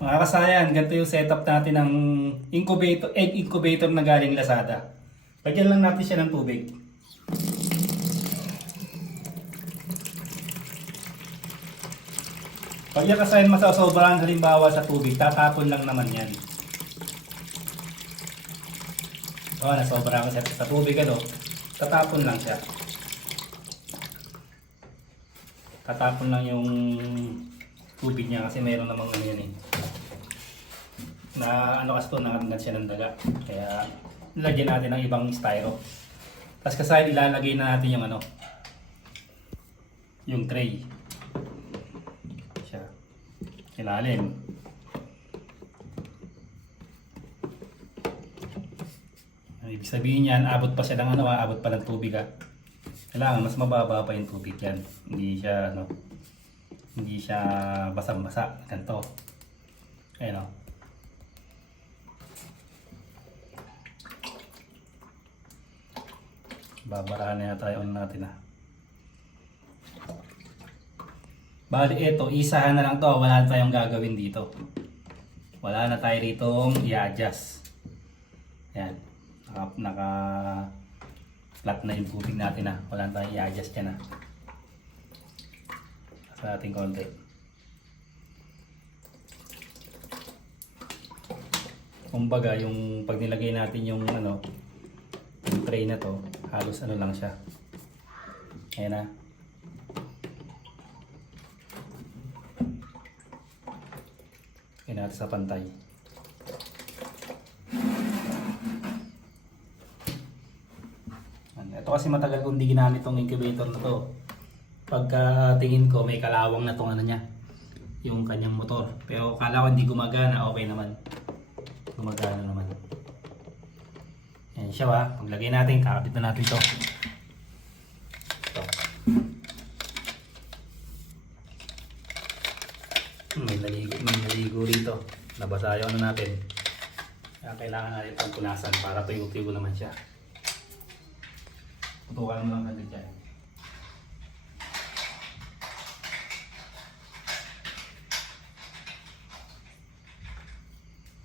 Mga kasayan, ganito yung setup natin ng incubator, egg incubator na galing Lazada. Lagyan lang natin siya ng tubig. Pag yung kasayan masasobrahan halimbawa sa tubig, tatapon lang naman yan. O, nasobra ko sa tubig ano, tatapon lang siya. Tatapon lang yung tubig niya kasi mayroon namang ano yan eh. Na ano kasi ito, nangatngat siya ng daga. Kaya nilagyan natin ng ibang styro. Tapos kasi ilalagay na natin yung ano, yung tray. Siya. Ilalim. Ibig sabihin yan, abot pa siya ng ano, abot pa ng tubig ha. Kailangan mas mababa pa yung tubig yan. Hindi siya ano, hindi siya basang-basa. Ganito. Ayan o. Babarahan na tayo natin ha. Bali ito, isahan na lang to. Wala na tayong gagawin dito. Wala na tayo ritong i-adjust. Ayan. Naka flat na yung tubig natin ha. Wala na tayong i-adjust yan ha. Sa ating konti. Kumbaga yung pag nilagay natin yung ano, yung tray na to, halos ano lang siya. Ayan na. Ayan natin sa pantay. Ito kasi matagal kong di ginamit tong incubator na to. Pagka tingin ko may kalawang na tong ano niya, yung kanyang motor. Pero kala ko hindi gumagana, okay naman. Gumagana naman. Ayan siya ha. Paglagay natin, kakabit na natin ito. Ito. May naligo rito. Nabasa yung ano natin. Kaya kailangan natin itong punasan para tuyo-tuyo naman siya. Tutukan mo lang natin dyan.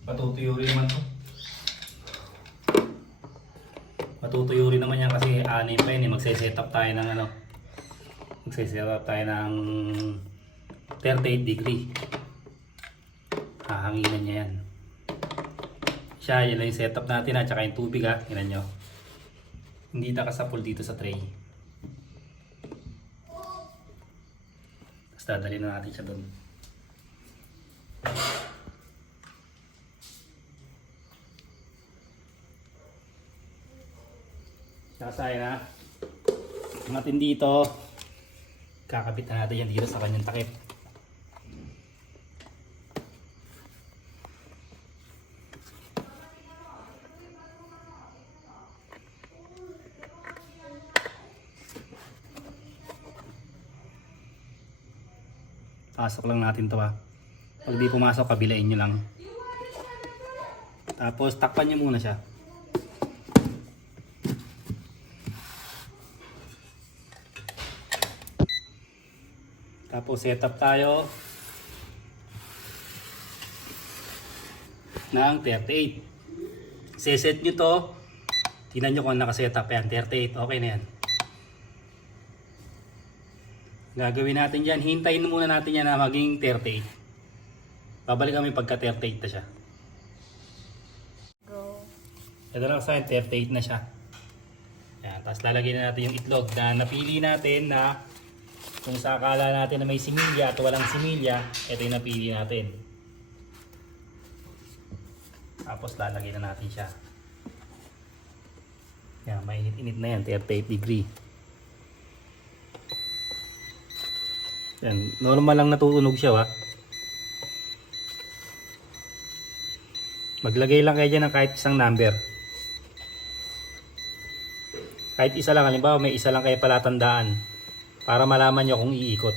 Patutuyo rin naman to. Matutuyo rin naman yan kasi anim pa yun eh. Magse-setup tayo ng ano. Magse-setup tayo ng 38 degree. Hahanginan niya yan. Siya, yun lang yung setup natin at saka yung tubig ha. Tingnan nyo. Hindi nakasapol dito sa tray. Tapos dadalhin na natin siya doon. Sasaya na. Natin dito. Kakabit na natin yan dito sa kanyang takip. Pasok lang natin to ha. Pag di pumasok, kabilain nyo lang. Tapos takpan nyo muna siya. Tapos setup tayo ng 38. Seset nyo to. Tingnan nyo kung nakasetup yan. 38. Okay na yan. Gagawin natin dyan. Hintayin muna natin yan na maging 38. Babalik kami pagka 38 na siya. Go. Ito lang sa 38 na siya. Yan. Tapos lalagyan na natin yung itlog na napili natin na kung sa akala natin na may similya at walang similya, ito yung napili natin. Tapos lalagyan na natin siya. Yan. Mainit-init na yan. 38 degree. Yan, normal lang natutunog siya ha. Maglagay lang kayo dyan ng kahit isang number. Kahit isa lang, halimbawa may isa lang kayo palatandaan para malaman nyo kung iikot.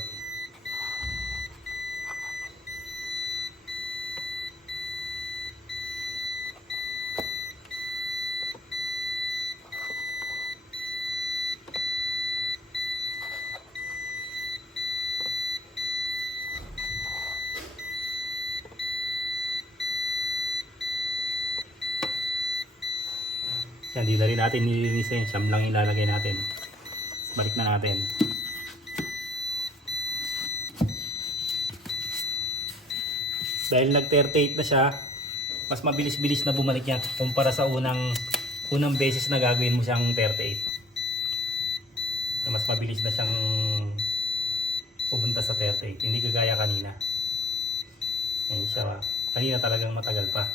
Yan, di na rin natin nilinisin. Siyam lang ilalagay natin. Balik na natin. Dahil nag-38 na siya, mas mabilis-bilis na bumalik yan kumpara sa unang beses na gagawin mo siyang 38. Mas mabilis na siyang pupunta sa 38. Hindi kagaya kanina. Yan siya. Kanina talagang matagal pa.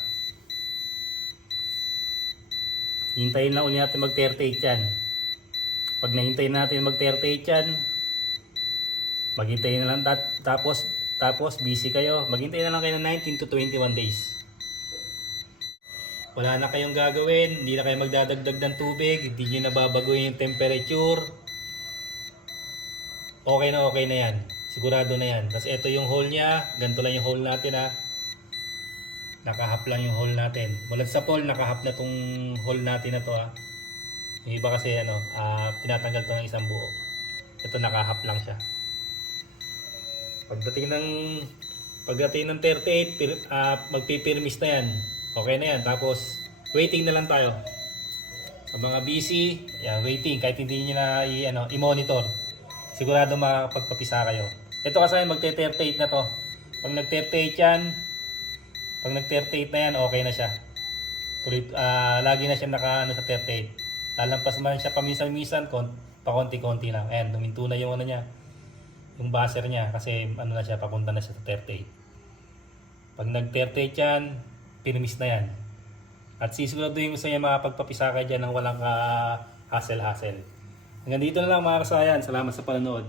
Hintayin na ulit natin mag-38 yan. Pag nahintayin natin mag-38 yan, maghintay na lang tapos busy kayo. Maghintay na lang kayo ng 19 to 21 days. Wala na kayong gagawin, hindi na kayo magdadagdag ng tubig, hindi nyo nababagoyin yung temperature. Okay na yan. Sigurado na yan. Tapos ito yung hole niya, ganito lang yung hole natin ha. Nakahap lang yung hole natin. Mula sa pole, nakahap na tong hole natin na to ha. Yung iba kasi tinatanggal to ng isang buo. Ito nakahap lang siya. Pagdating ng 38, magpipirmis na yan. Okay na yan. Tapos waiting na lang tayo. Sa mga busy, waiting. Kahit hindi nyo na i-monitor. Sigurado makapagpapisa kayo. Ito kasi magte-38 na to. Pag nag-38 yan, pag nag-38 na yan, okay na siya. Lagi na siya sa 38. Lalampas man siya paminsan-minsan, pakonti-konti lang. Ayan, tuminto na yung niya. Yung buzzer niya kasi na siya, papunta na siya sa 38. Pag nag-38 yan, pirmis na yan. At sisiguraduhin ko sa inyo makapagpapisa kayo dyan ng walang hassle-hassle. Hanggang dito na lang mga kasayan. Salamat sa panonood.